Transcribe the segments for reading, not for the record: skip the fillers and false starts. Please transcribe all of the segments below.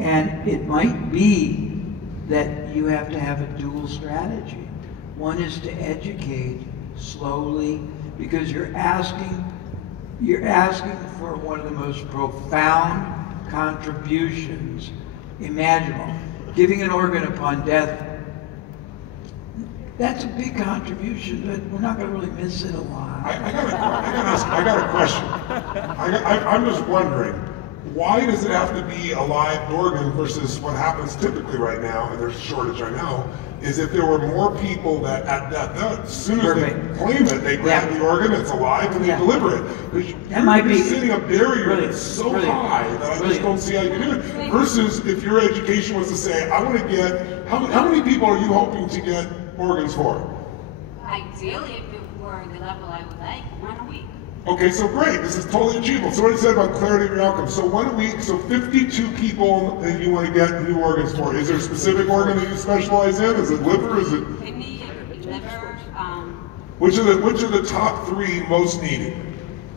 And it might be that you have to have a dual strategy. One is to educate slowly, because you're asking for one of the most profound contributions imaginable. Giving an organ upon death, that's a big contribution, but we're not going to really miss it a lot. I got a question. I'm just wondering, why does it have to be a live organ versus what happens typically right now, and there's a shortage I know, is if there were more people that at that as soon as they claim it, they grab the organ, it's alive, and they deliver it. That might be setting a barrier that's so high that I just don't see how you can do it. Versus if your education was to say, I want to get, how many people are you hoping to get organs for? Ideally, if it were the level I would like, 1 a week. Okay, so great. This is totally achievable. So what you said about clarity of your outcome. So 1 a week, so 52 people that you want to get new organs for. Is there a specific organ that you specialize in? Is it liver? Is it kidney, liver? Which are the top 3 most needed?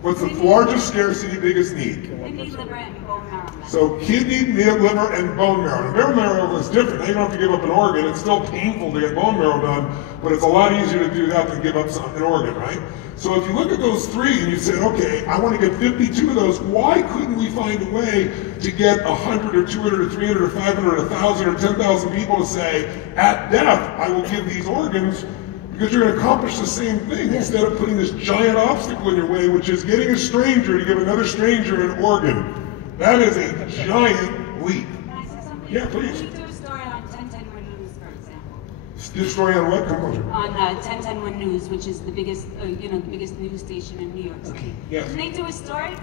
What's the largest scarcity, biggest need? Kidney, liver, and bone marrow. So kidney, liver, and bone marrow. And bone marrow is different. Now you don't have to give up an organ. It's still painful to get bone marrow done, but it's a lot easier to do that than give up an organ, right? So if you look at those 3 and you say, okay, I want to get 52 of those, why couldn't we find a way to get 100 or 200 or 300 or 500 or 1,000 or 10,000 people to say, at death, I will give these organs, because you're going to accomplish the same thing instead of putting this giant obstacle in your way, which is getting a stranger to give another stranger an organ. That is a giant leap. Can I say something? Yeah, please. Can you do a story on 1010 News, for example? Do a story on what? Come on. On 1010 News, which is the biggest, the biggest news station in New York City. Yes. When they do a story,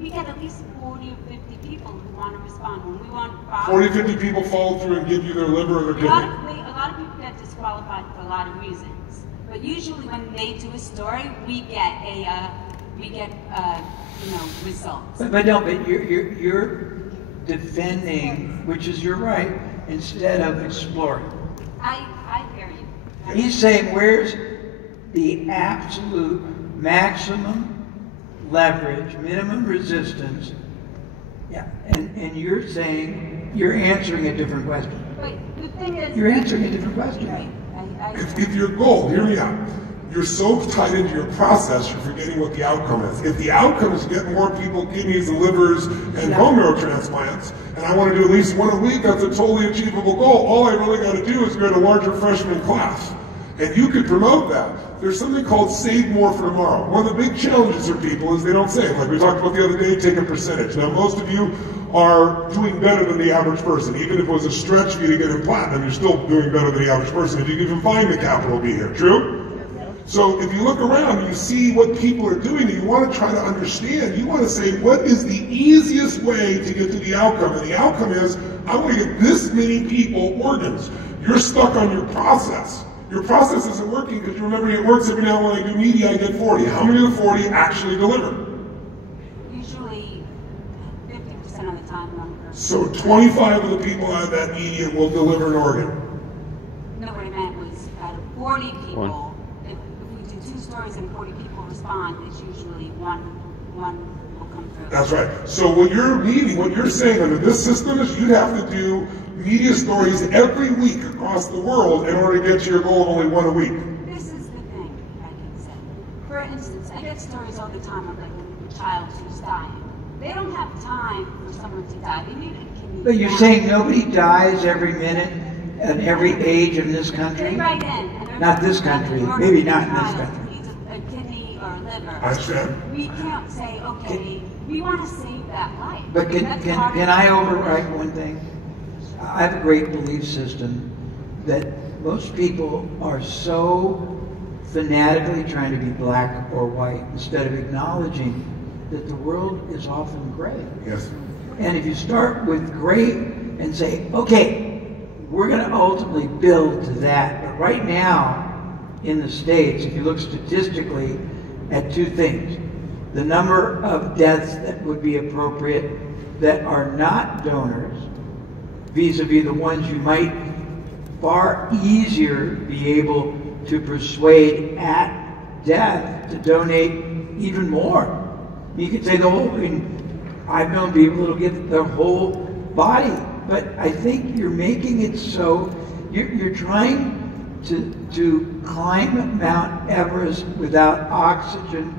we get at least 40 or 50 people who want to respond. When we want 40, 50 people follow through and give you their liver or their kidney. A lot of people get disqualified for a lot of reasons. But usually when they do a story, we get results. But you're defending, which is your right, instead of exploring. I hear you. He's saying, where's the absolute maximum leverage, minimum resistance? Yeah, and you're saying, you're answering a different question. Wait, the thing is... You're answering a different question. Right. If your goal, hear me out, you're so tied into your process, you're forgetting what the outcome is. If the outcome is to get more people kidneys and livers and bone marrow transplants, and I want to do at least 1 a week, that's a totally achievable goal. All I really got to do is go to a larger freshman class. And you could promote that. There's something called save more for tomorrow. One of the big challenges for people is they don't save. Like we talked about the other day, take a percentage. Now most of you are doing better than the average person. Even if it was a stretch for you to get in platinum, you're still doing better than the average person. If you can even find the capital be here, true? So if you look around and you see what people are doing and you want to try to understand, you want to say, what is the easiest way to get to the outcome? And the outcome is, I want to get this many people organs. You're stuck on your process. Your process isn't working because you remember it works every now and then when I do media, I get 40. How many of the 40 actually deliver? Usually 50% of the time. So 25 of the people out of that media will deliver an organ. No, what I meant was out of 40 people, if we do 2 stories and 40 people respond, it's usually one will come through. That's right. So what you're saying under this system is you'd have to do media stories every week across the world in order to get to your goal of only 1 a week. This is the thing I can say. For instance, I get stories all the time of like a child who's dying. They don't have time for someone to die. They need a kidney. But you're saying nobody dies every minute at every age in this country? Right in. Not this country. Maybe not in this country. Needs a kidney or a liver. I understand. We can't say, okay, we want to save that life. But can I override one thing? I have a great belief system that most people are so fanatically trying to be black or white instead of acknowledging that the world is often gray. Yes. And if you start with gray and say, okay, we're going to ultimately build to that. But right now in the States, if you look statistically at 2 things, the number of deaths that would be appropriate that are not donors vis-a-vis the ones you might far easier be able to persuade at death to donate even more. You could say the whole, I've known people that'll give their whole body, but I think you're making it so you're trying to climb Mount Everest without oxygen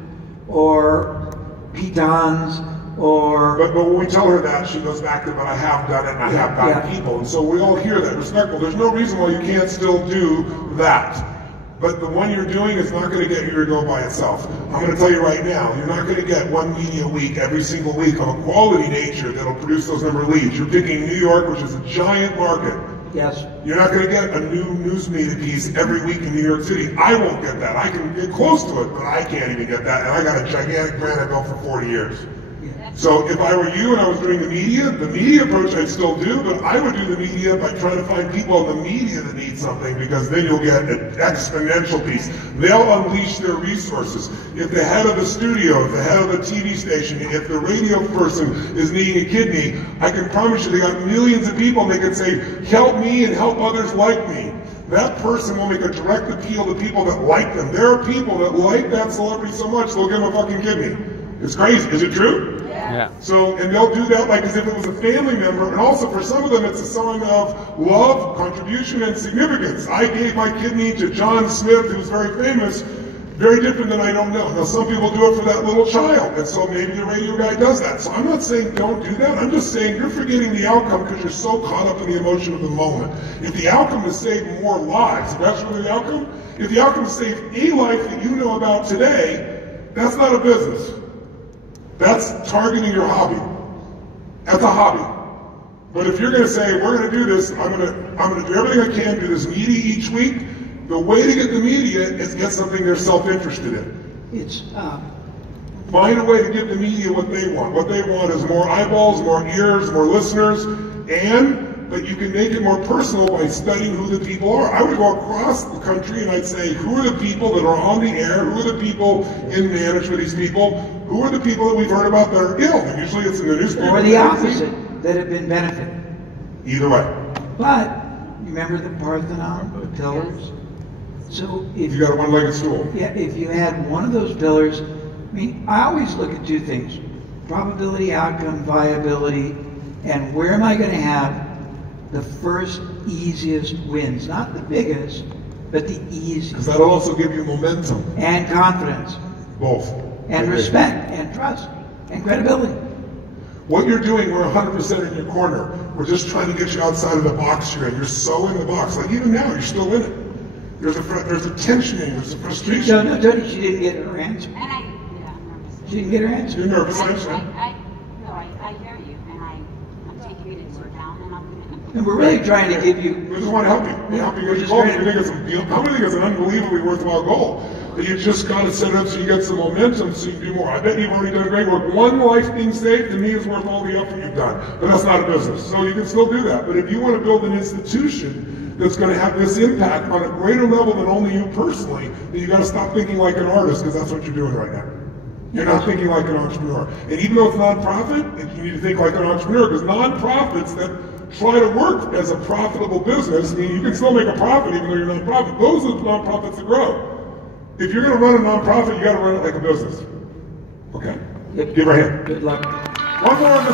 or pitons or... But when we tell her that, she goes back to, but I have done it and I have gotten people. And so we all hear that, respectful. There's no reason why you can't still do that. But the one you're doing is not going to get you to go by itself. I'm going to tell you right now, you're not going to get one media a week every single week of a quality nature that'll produce those number of leads. You're picking New York, which is a giant market. Yes. You're not going to get a new news media piece every week in New York City. I won't get that. I can get close to it, but I can't even get that. And I got a gigantic brand I built for 40 years. So if I were you and I was doing the media approach I'd still do, but I would do the media by trying to find people in the media that need something, because then you'll get an exponential piece. They'll unleash their resources. If the head of the studio, if the head of the TV station, if the radio person is needing a kidney, I can promise you they got millions of people and they can say, help me and help others like me. That person will make a direct appeal to people that like them. There are people that like that celebrity so much they'll give them a fucking kidney. It's crazy. Is it true? Yeah. So, and they'll do that like as if it was a family member, and also for some of them it's a sign of love, contribution, and significance. I gave my kidney to John Smith, who's very famous, very different than I don't know. Now some people do it for that little child, and so maybe the radio guy does that. So I'm not saying don't do that, I'm just saying you're forgetting the outcome because you're so caught up in the emotion of the moment. If the outcome is save more lives, if that's really the outcome, if the outcome is save a life that you know about today, that's not a business. That's targeting your hobby. That's a hobby. But if you're going to say, we're going to do this, I'm going to do everything I can, do this media each week, the way to get the media is get something they're self-interested in. It's Find a way to give the media what they want. What they want is more eyeballs, more ears, more listeners, but you can make it more personal by studying who the people are. I would go across the country and I'd say, who are the people that are on the air? Who are the people in management, these people? Who are the people that we've heard about that are ill? And usually it's in the newspaper. or the opposite, that have been benefited. Either way. But you remember the Parthenon, the pillars? So if You got a one-legged stool. yeah, if you had one of those pillars, I mean, I always look at two things: probability, outcome, viability, and where am I going to have the first easiest wins? Not the biggest, but the easiest. Because that'll also give you momentum. And confidence, Both. and respect, and trust, and credibility. What you're doing, we're 100% in your corner. We're just trying to get you outside of the box you're in. You're so in the box. Like even now, you're still in it. There's a tension in you. There's a frustration. No, Tony, she didn't get her answer. And I'm nervous. She didn't get her answer. You're nervous, I I hear you, and I'm taking it into account, and I'm And we're really trying to give you... We just want to help you. We help you get your goal. I think it's an unbelievably worthwhile goal. But you've just got to set it up so you get some momentum so you can do more. I bet you've already done great work. One life being saved, to me, is worth all the effort you've done. But that's not a business. So you can still do that. But if you want to build an institution that's going to have this impact on a greater level than only you personally, then you've got to stop thinking like an artist, because that's what you're doing right now. You're not thinking like an entrepreneur. And even though it's nonprofit, you need to think like an entrepreneur, because nonprofits that try to work as a profitable business, I mean, you can still make a profit even though you're nonprofit. Those are the nonprofits that grow. If you're going to run a nonprofit, you got to run it like a business. Okay? Yep. Give her a hand. Good luck. One more.